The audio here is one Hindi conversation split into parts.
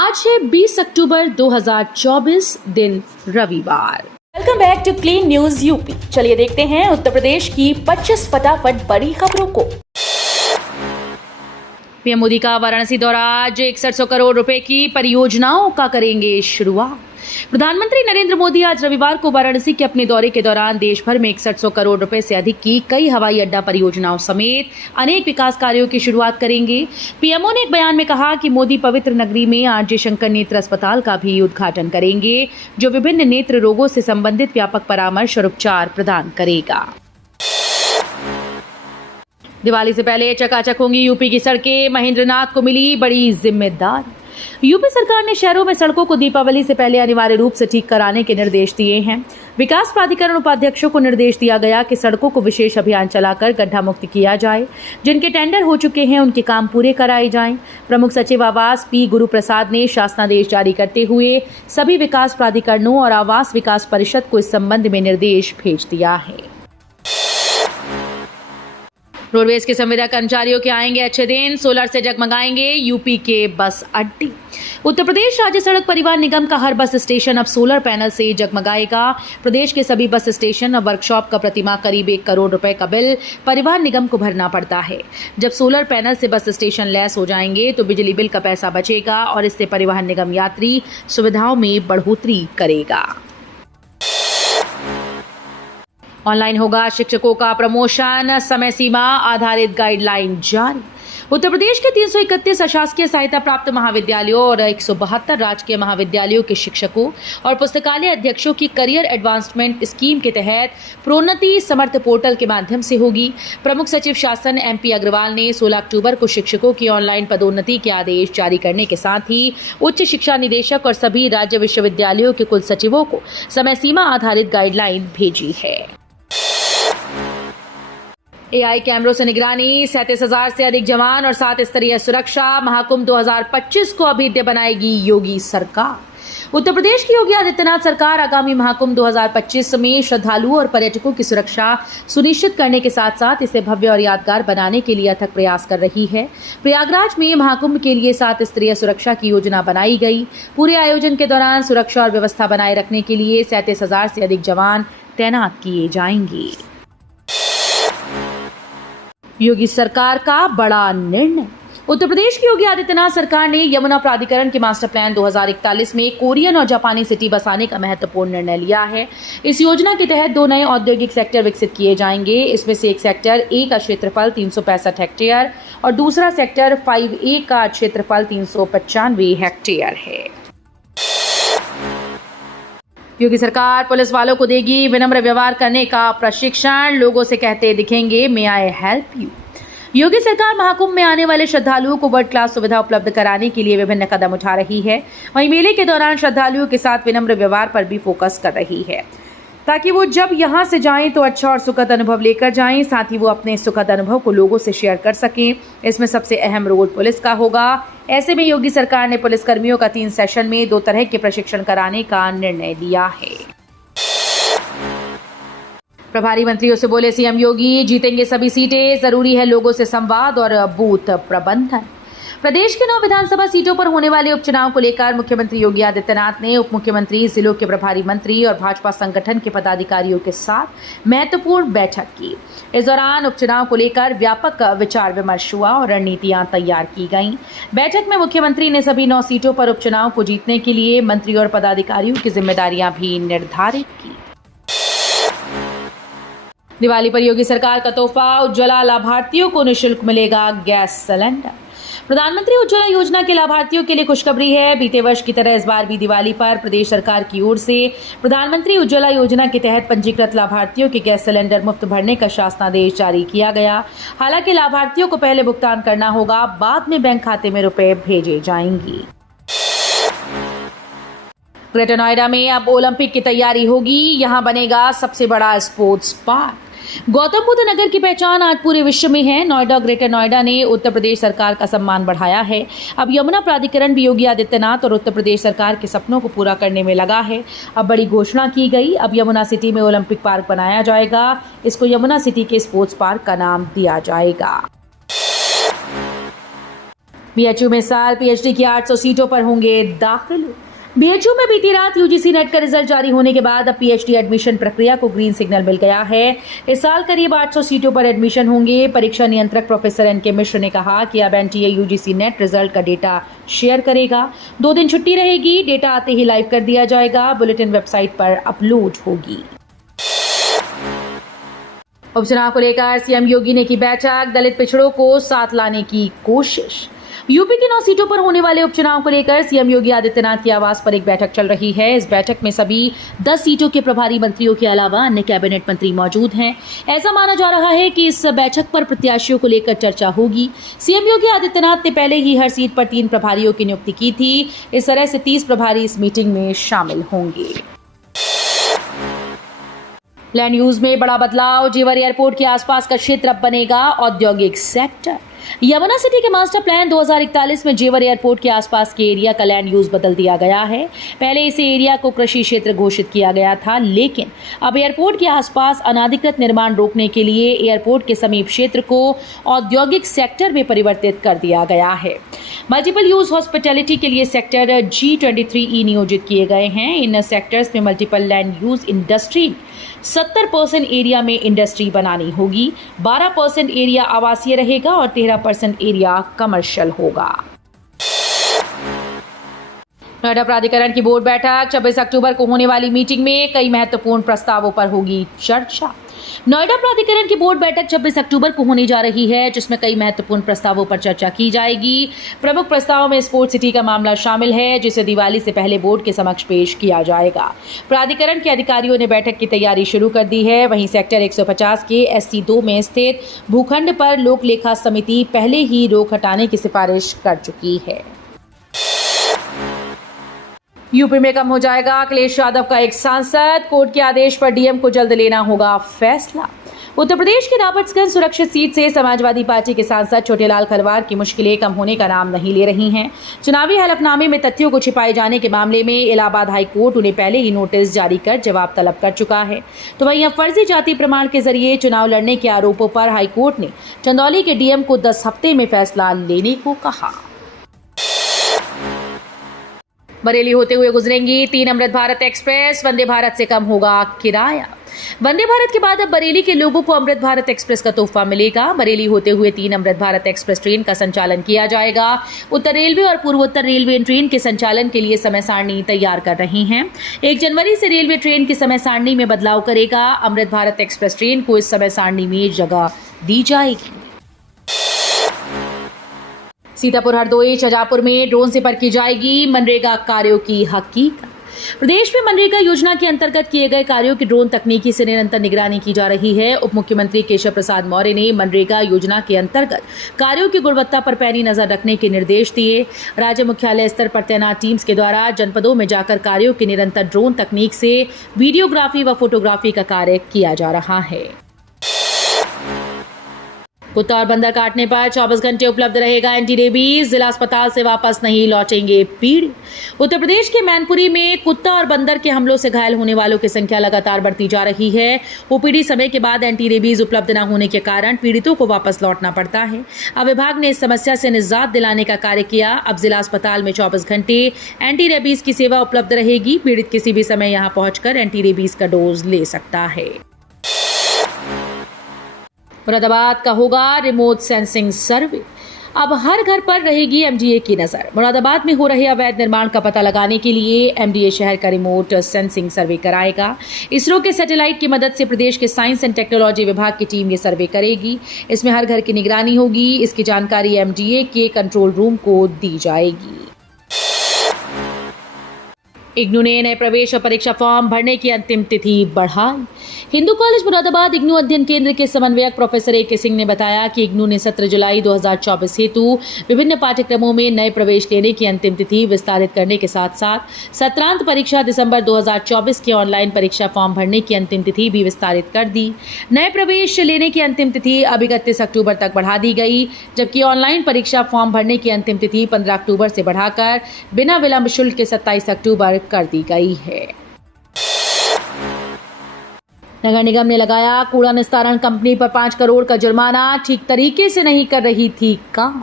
आज है 20 अक्टूबर 2024 दिन रविवार। Welcome back to clean news UP. चलिए देखते हैं उत्तर प्रदेश की 25 फटाफट बड़ी खबरों को। पीएम मोदी का वाराणसी दौरा, आज 6100 करोड़ रुपए की परियोजनाओं का करेंगे शुरुआत। प्रधानमंत्री नरेंद्र मोदी आज रविवार को वाराणसी के अपने दौरे के दौरान देश भर में 6100 करोड़ रुपए से अधिक की कई हवाई अड्डा परियोजनाओं समेत अनेक विकास कार्यों की शुरुआत करेंगे। पीएमओ ने एक बयान में कहा कि मोदी पवित्र नगरी में आज जयशंकर नेत्र अस्पताल का भी उद्घाटन करेंगे, जो विभिन्न नेत्र रोगों से संबंधित व्यापक परामर्श और उपचार प्रदान करेगा। दिवाली से पहले चकाचक होंगी यूपी की सड़कें, महेंद्रनाथ को मिली बड़ी जिम्मेदारी। यूपी सरकार ने शहरों में सड़कों को दीपावली से पहले अनिवार्य रूप से ठीक कराने के निर्देश दिए हैं। विकास प्राधिकरण उपाध्यक्षों को निर्देश दिया गया कि सड़कों को विशेष अभियान चलाकर गड्ढा मुक्त किया जाए। जिनके टेंडर हो चुके हैं उनके काम पूरे कराए जाएं। प्रमुख सचिव आवास पी गुरु प्रसाद ने शासनादेश जारी करते हुए सभी विकास प्राधिकरणों और आवास विकास परिषद को इस संबंध में निर्देश भेज दिया है। रोडवेज के संविदा कर्मचारियों के आएंगे अच्छे दिन, सोलर से जगमगाएंगे यूपी के बस अड्डे। उत्तर प्रदेश राज्य सड़क परिवहन निगम का हर बस स्टेशन अब सोलर पैनल से जगमगाएगा। प्रदेश के सभी बस स्टेशन और वर्कशॉप का प्रतिमाह करीब 1 करोड़ रुपए का बिल परिवहन निगम को भरना पड़ता है। जब सोलर पैनल से बस स्टेशन लैस हो जाएंगे तो बिजली बिल का पैसा बचेगा और इससे परिवहन निगम यात्री सुविधाओं में बढ़ोतरी करेगा। ऑनलाइन होगा शिक्षकों का प्रमोशन, समय सीमा आधारित गाइडलाइन जारी। उत्तर प्रदेश के 331 अशासकीय सहायता प्राप्त महाविद्यालयों और 172 राजकीय महाविद्यालयों के शिक्षकों और पुस्तकालय अध्यक्षों की करियर एडवांसमेंट स्कीम के तहत प्रोन्नति समर्थ पोर्टल के माध्यम से होगी। प्रमुख सचिव शासन MP अग्रवाल ने 16 अक्टूबर को शिक्षकों की ऑनलाइन पदोन्नति के आदेश जारी करने के साथ ही उच्च शिक्षा निदेशक और सभी राज्य विश्वविद्यालयों के कुल सचिवों को समय सीमा आधारित गाइडलाइन भेजी है। AI कैमरों से निगरानी, 37,000 से अधिक जवान और 7 स्तरीय सुरक्षा। महाकुंभ 2025 को अभेद्य बनाएगी योगी सरकार। उत्तर प्रदेश की योगी आदित्यनाथ सरकार आगामी महाकुंभ 2025 में श्रद्धालुओं और पर्यटकों की सुरक्षा सुनिश्चित करने के साथ साथ इसे भव्य और यादगार बनाने के लिए अथक प्रयास कर रही है। प्रयागराज में महाकुंभ के लिए 7 स्तरीय सुरक्षा की योजना बनाई गई। पूरे आयोजन के दौरान सुरक्षा और व्यवस्था बनाए रखने के लिए 37,000 से अधिक जवान तैनात किए जाएंगे। योगी सरकार का बड़ा निर्णय। उत्तर प्रदेश की योगी आदित्यनाथ सरकार ने यमुना प्राधिकरण के मास्टर प्लान 2041 में कोरियन और जापानी सिटी बसाने का महत्वपूर्ण निर्णय लिया है। इस योजना के तहत 2 नए औद्योगिक सेक्टर विकसित किए जाएंगे। इसमें से एक सेक्टर A का क्षेत्रफल 365 हेक्टेयर और दूसरा सेक्टर 5A का क्षेत्रफल 395 हेक्टेयर है। योगी सरकार पुलिस वालों को देगी विनम्र व्यवहार करने का प्रशिक्षण, लोगों से कहते दिखेंगे मे आई हेल्प यू। योगी सरकार महाकुंभ में आने वाले श्रद्धालुओं को वर्ल्ड क्लास सुविधा उपलब्ध कराने के लिए विभिन्न कदम उठा रही है। वहीं मेले के दौरान श्रद्धालुओं के साथ विनम्र व्यवहार पर भी फोकस कर रही है ताकि वो जब यहां से जाएं तो अच्छा और सुखद अनुभव लेकर जाएं। साथ ही वो अपने सुखद अनुभव को लोगों से शेयर कर सकें। इसमें सबसे अहम रोल पुलिस का होगा। ऐसे में योगी सरकार ने पुलिसकर्मियों का 3 सेशन में 2 तरह के प्रशिक्षण कराने का निर्णय लिया है। प्रभारी मंत्रियों से बोले सीएम योगी, जीतेंगे सभी सीटें, जरूरी है लोगों से संवाद और बूथ प्रबंधन। प्रदेश के 9 विधानसभा सीटों पर होने वाले उपचुनाव को लेकर मुख्यमंत्री योगी आदित्यनाथ ने उप मुख्यमंत्री, जिलों के प्रभारी मंत्री और भाजपा संगठन के पदाधिकारियों के साथ महत्वपूर्ण बैठक की। इस दौरान उपचुनाव को लेकर व्यापक विचार विमर्श हुआ और रणनीतियां तैयार की गईं। बैठक में मुख्यमंत्री ने सभी 9 सीटों पर उपचुनाव को जीतने के लिए मंत्री और पदाधिकारियों की जिम्मेदारियां भी निर्धारित की। दिवाली पर योगी सरकार का तोहफा, उज्ज्वला लाभार्थियों को निःशुल्क मिलेगा गैस सिलेंडर। प्रधानमंत्री उज्ज्वला योजना के लाभार्थियों के लिए खुशखबरी है। बीते वर्ष की तरह इस बार भी दिवाली पर प्रदेश सरकार की ओर से प्रधानमंत्री उज्ज्वला योजना के तहत पंजीकृत लाभार्थियों के गैस सिलेंडर मुफ्त भरने का शासनादेश जारी किया गया। हालांकि लाभार्थियों को पहले भुगतान करना होगा, बाद में बैंक खाते में रुपए भेजे जाएंगे। ग्रेटर नोएडा में अब ओलंपिक की तैयारी होगी। यहां बनेगा सबसे बड़ा स्पोर्ट्स पार्क। गौतम बुद्ध नगर की पहचान आज पूरे विश्व में है। नोएडा, ग्रेटर नोएडा ने उत्तर प्रदेश सरकार का सम्मान बढ़ाया है। अब यमुना प्राधिकरण भी योगी आदित्यनाथ और उत्तर प्रदेश सरकार के सपनों को पूरा करने में लगा है। अब बड़ी घोषणा की गई, अब यमुना सिटी में ओलंपिक पार्क बनाया जाएगा। इसको यमुना सिटी के स्पोर्ट्स पार्क का नाम दिया जाएगा। बीएचयू में साल पीएचडी की 800 सीटों पर होंगे दाखिले। बीएचयू में बीती रात यूजीसी नेट का रिजल्ट जारी होने के बाद अब पीएचडी एडमिशन प्रक्रिया को ग्रीन सिग्नल मिल गया है। इस साल करीब 800 सीटों पर एडमिशन होंगे। परीक्षा नियंत्रक प्रोफेसर एनके मिश्र ने कहा कि अब एनटीए यूजीसी नेट रिजल्ट का डेटा शेयर करेगा। 2 दिन छुट्टी रहेगी। डेटा आते ही लाइव कर दिया जाएगा। बुलेटिन वेबसाइट पर अपलोड होगी। उपचुनाव को लेकर सीएम योगी ने की बैठक। दलित पिछड़ों को साथ लाने की कोशिश। यूपी की 9 सीटों पर होने वाले उपचुनाव को लेकर सीएम योगी आदित्यनाथ की आवास पर एक बैठक चल रही है। इस बैठक में सभी 10 सीटों के प्रभारी मंत्रियों के अलावा अन्य कैबिनेट मंत्री मौजूद हैं। ऐसा माना जा रहा है कि इस बैठक पर प्रत्याशियों को लेकर चर्चा होगी। सीएम योगी आदित्यनाथ ने पहले ही हर सीट पर 3 प्रभारियों की नियुक्ति की थी। इस तरह से 30 प्रभारी इस मीटिंग में शामिल होंगे। लैंड यूज में बड़ा बदलाव। जेवर एयरपोर्ट के आसपास का क्षेत्र अब बनेगा औद्योगिक सेक्टर। यमुना सिटी के मास्टर प्लान 2041 में जेवर एयरपोर्ट के आसपास के एरिया का लैंड यूज बदल दिया गया है। पहले इस एरिया को कृषि क्षेत्र घोषित किया गया था, लेकिन अब एयरपोर्ट के आसपास अनाधिकृत निर्माण रोकने के लिए एयरपोर्ट के समीप क्षेत्र को औद्योगिक सेक्टर में परिवर्तित कर दिया गया है। मल्टीपल यूज हॉस्पिटैलिटी के लिए सेक्टर G23E नियोजित किए गए हैं। इन सेक्टर्स में multiple land use industry 70% area में इंडस्ट्री बनानी होगी, 12% एरिया आवासीय रहेगा और 13% एरिया कमर्शियल होगा। नोएडा प्राधिकरण की बोर्ड बैठक। 26 अक्टूबर को होने वाली मीटिंग में कई महत्वपूर्ण प्रस्तावों पर होगी चर्चा। नोएडा प्राधिकरण की बोर्ड बैठक 26 अक्टूबर को होने जा रही है, जिसमें कई महत्वपूर्ण प्रस्तावों पर चर्चा की जाएगी। प्रमुख प्रस्तावों में स्पोर्ट सिटी का मामला शामिल है, जिसे दिवाली से पहले बोर्ड के समक्ष पेश किया जाएगा। प्राधिकरण के अधिकारियों ने बैठक की तैयारी शुरू कर दी है। वहीं सेक्टर 150 के SC2 में स्थित भूखंड पर लोक लेखा समिति पहले ही रोक हटाने की सिफारिश कर चुकी है। यूपी में कम हो जाएगा अखिलेश यादव का एक सांसद। कोर्ट के आदेश पर डीएम को जल्द लेना होगा फैसला। उत्तर प्रदेश की रॉबर्ट्सगंज सुरक्षित सीट से समाजवादी पार्टी के सांसद छोटेलाल खरवार की मुश्किलें कम होने का नाम नहीं ले रही हैं। चुनावी हलफनामे में तथ्यों को छिपाए जाने के मामले में इलाहाबाद हाई कोर्ट उन्हें पहले ही नोटिस जारी कर जवाब तलब कर चुका है। तो वहीं अब फर्जी जाति प्रमाण के जरिए चुनाव लड़ने के आरोपों पर हाईकोर्ट ने चंदौली के डीएम को 10 हफ्ते में फैसला लेने को कहा। बरेली होते हुए गुजरेंगी 3 अमृत भारत एक्सप्रेस। वंदे भारत से कम होगा किराया। वंदे भारत के बाद अब बरेली के लोगों को अमृत भारत एक्सप्रेस का तोहफा मिलेगा। बरेली होते हुए 3 अमृत भारत एक्सप्रेस ट्रेन का संचालन किया जाएगा। उत्तर रेलवे और पूर्वोत्तर रेलवे इन ट्रेन के संचालन के लिए समय सारणी तैयार कर रही हैं। 1 जनवरी से रेलवे ट्रेन की समय सारणी में बदलाव करेगा। अमृत भारत एक्सप्रेस ट्रेन को इस समय सारणी में जगह दी जाएगी। सीतापुर, हरदोई, शाजापुर में ड्रोन से परखी जाएगी मनरेगा कार्यों की हकीकत। प्रदेश में मनरेगा योजना के अंतर्गत किए गए कार्यों की ड्रोन तकनीकी से निरंतर निगरानी की जा रही है। उप मुख्यमंत्री केशव प्रसाद मौर्य ने मनरेगा योजना के अंतर्गत कार्यों की गुणवत्ता पर पैनी नजर रखने के निर्देश दिए। राज्य मुख्यालय स्तर पर तैनात टीम्स के द्वारा जनपदों में जाकर कार्यों की निरंतर ड्रोन तकनीक से वीडियोग्राफी व फोटोग्राफी का कार्य किया जा रहा है। कुत्ता और बंदर काटने पर 24 घंटे उपलब्ध रहेगा एंटी रेबीज। जिला अस्पताल से वापस नहीं लौटेंगे पीड़ित। उत्तर प्रदेश के मैनपुरी में कुत्ता और बंदर के हमलों से घायल होने वालों की संख्या लगातार बढ़ती जा रही है। ओपीडी समय के बाद एंटी रेबीज उपलब्ध न होने के कारण पीड़ितों को वापस लौटना पड़ता है। अब विभाग ने इस समस्या से निजात दिलाने का कार्य किया। अब जिला अस्पताल में 24 घंटे एंटी रेबीज की सेवा उपलब्ध रहेगी। पीड़ित किसी भी समय यहां पहुंचकर एंटी रेबीज का डोज ले सकता है। मुरादाबाद का होगा रिमोट सेंसिंग सर्वे। अब हर घर पर रहेगी एमडीए की नजर। मुरादाबाद में हो रहे अवैध निर्माण का पता लगाने के लिए एमडीए शहर का रिमोट सेंसिंग सर्वे कराएगा। इसरो के सैटेलाइट की मदद से प्रदेश के साइंस एंड टेक्नोलॉजी विभाग की टीम ये सर्वे करेगी। इसमें हर घर की निगरानी होगी। इसकी जानकारी एमडीए के कंट्रोल रूम को दी जाएगी। इग्नू ने नए प्रवेश और परीक्षा फॉर्म भरने की अंतिम तिथि बढ़ाई। हिंदू कॉलेज मुरादाबाद इग्नू अध्ययन केंद्र के समन्वयक प्रोफेसर ए के सिंह ने बताया कि इग्नू ने 17 जुलाई 2024 हेतु विभिन्न पाठ्यक्रमों में नए प्रवेश लेने की अंतिम तिथि विस्तारित करने के साथ साथ सत्रांत परीक्षा दिसंबर 2024 के ऑनलाइन परीक्षा फॉर्म भरने की अंतिम तिथि भी विस्तारित कर दी। नए प्रवेश लेने की अंतिम तिथि अब 31 अक्टूबर तक बढ़ा दी गई, जबकि ऑनलाइन परीक्षा फॉर्म भरने की अंतिम तिथि 15 अक्टूबर से बढ़ाकर बिना विलंब शुल्क के 27 अक्टूबर कर दी गई है। नगर निगम ने लगाया कूड़ा निस्तारण कंपनी पर 5 करोड़ का जुर्माना। ठीक तरीके से नहीं कर रही थी काम।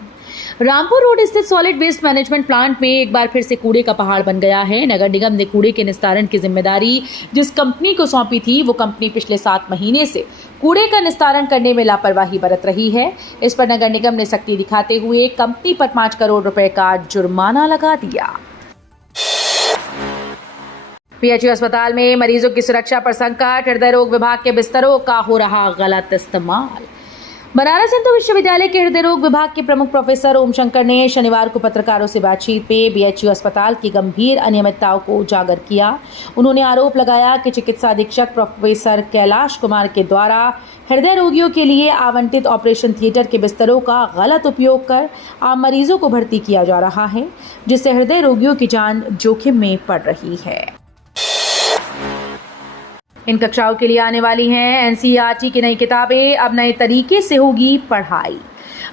रामपुर रोड स्थित सॉलिड वेस्ट मैनेजमेंट प्लांट में एक बार फिर से कूड़े का पहाड़ बन गया है। नगर निगम ने कूड़े के निस्तारण की जिम्मेदारी जिस कंपनी को सौंपी थी, वो कंपनी पिछले 7 महीने से कूड़े का निस्तारण करने में लापरवाही बरत रही है। इस पर नगर निगम ने सख्ती दिखाते हुए कंपनी पर 5 करोड़ रुपए का जुर्माना लगा दिया। पीएचयू अस्पताल में मरीजों की सुरक्षा पर संकट, हृदय रोग विभाग के बिस्तरों का हो रहा गलत इस्तेमाल। बनारस हिंदू विश्वविद्यालय के हृदय रोग विभाग के प्रमुख प्रोफेसर ओम शंकर ने शनिवार को पत्रकारों से बातचीत में बीएचयू अस्पताल की गंभीर अनियमितताओं को उजागर किया। उन्होंने आरोप लगाया कि चिकित्सा अधीक्षक प्रोफेसर कैलाश कुमार के द्वारा हृदय रोगियों के लिए आवंटित ऑपरेशन थिएटर के बिस्तरों का गलत उपयोग कर आम मरीजों को भर्ती किया जा रहा है, जिससे हृदय रोगियों की जान जोखिम में पड़ रही है। इन कक्षाओं के लिए आने वाली हैं एनसीईआरटी की नई किताबें। अब नए तरीके से होगी पढ़ाई।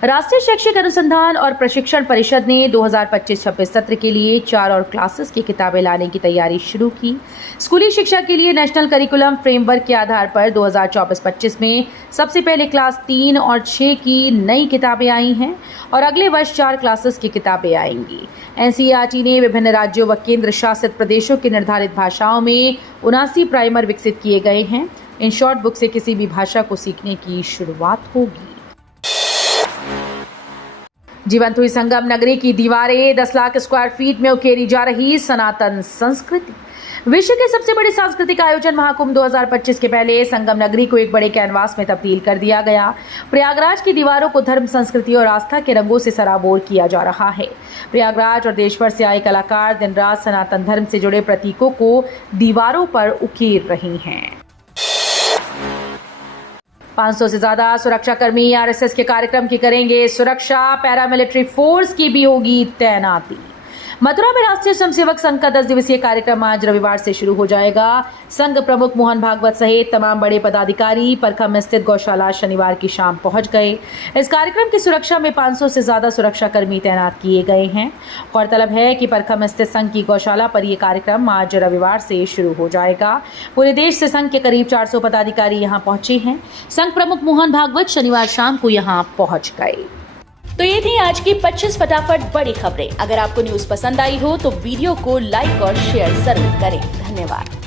राष्ट्रीय शैक्षिक अनुसंधान और प्रशिक्षण परिषद ने 2025-26 सत्र के लिए 4 और क्लासेस की किताबें लाने की तैयारी शुरू की। स्कूली शिक्षा के लिए नेशनल करिकुलम फ्रेमवर्क के आधार पर 2024-25 में सबसे पहले क्लास 3 और 6 की नई किताबें आई हैं और अगले वर्ष 4 क्लासेस की किताबें आएंगी। एनसीईआरटी ने विभिन्न राज्यों व केंद्र शासित प्रदेशों की निर्धारित भाषाओं में 79 प्राइमर विकसित किए गए हैं। इन शॉर्ट बुक से किसी भी भाषा को सीखने की शुरुआत होगी। जीवंत हुई संगम नगरी की दीवारें, 10 लाख स्क्वायर फीट में उकेरी जा रही सनातन संस्कृति। विश्व के सबसे बड़े सांस्कृतिक आयोजन महाकुंभ 2025 के पहले संगम नगरी को एक बड़े कैनवास में तब्दील कर दिया गया। प्रयागराज की दीवारों को धर्म, संस्कृति और आस्था के रंगों से सराबोर किया जा रहा है। प्रयागराज और देश भर से आए कलाकार दिन रात सनातन धर्म से जुड़े प्रतीकों को दीवारों पर उकेर रही हैं। 500 से ज्यादा सुरक्षाकर्मी आरएसएस के कार्यक्रम की करेंगे सुरक्षा। पैरामिलिट्री फोर्स की भी होगी तैनाती। मथुरा में राष्ट्रीय स्वयंसेवक संघ का 10 दिवसीय कार्यक्रम आज रविवार से शुरू हो जाएगा। संघ प्रमुख मोहन भागवत सहित तमाम बड़े पदाधिकारी परखम में स्थित गौशाला शनिवार की शाम पहुंच गए। इस कार्यक्रम की सुरक्षा में 500 से ज्यादा सुरक्षाकर्मी तैनात किए गए हैं। गौरतलब है कि परखम स्थित संघ की गौशाला पर यह कार्यक्रम आज रविवार से शुरू हो जाएगा। पूरे देश से संघ के करीब 400 पदाधिकारी यहां पहुंचे हैं। संघ प्रमुख मोहन भागवत शनिवार शाम को यहां पहुंच गए। तो ये थी आज की 25 फटाफट बड़ी खबरें। अगर आपको न्यूज पसंद आई हो तो वीडियो को लाइक और शेयर जरूर करें। धन्यवाद।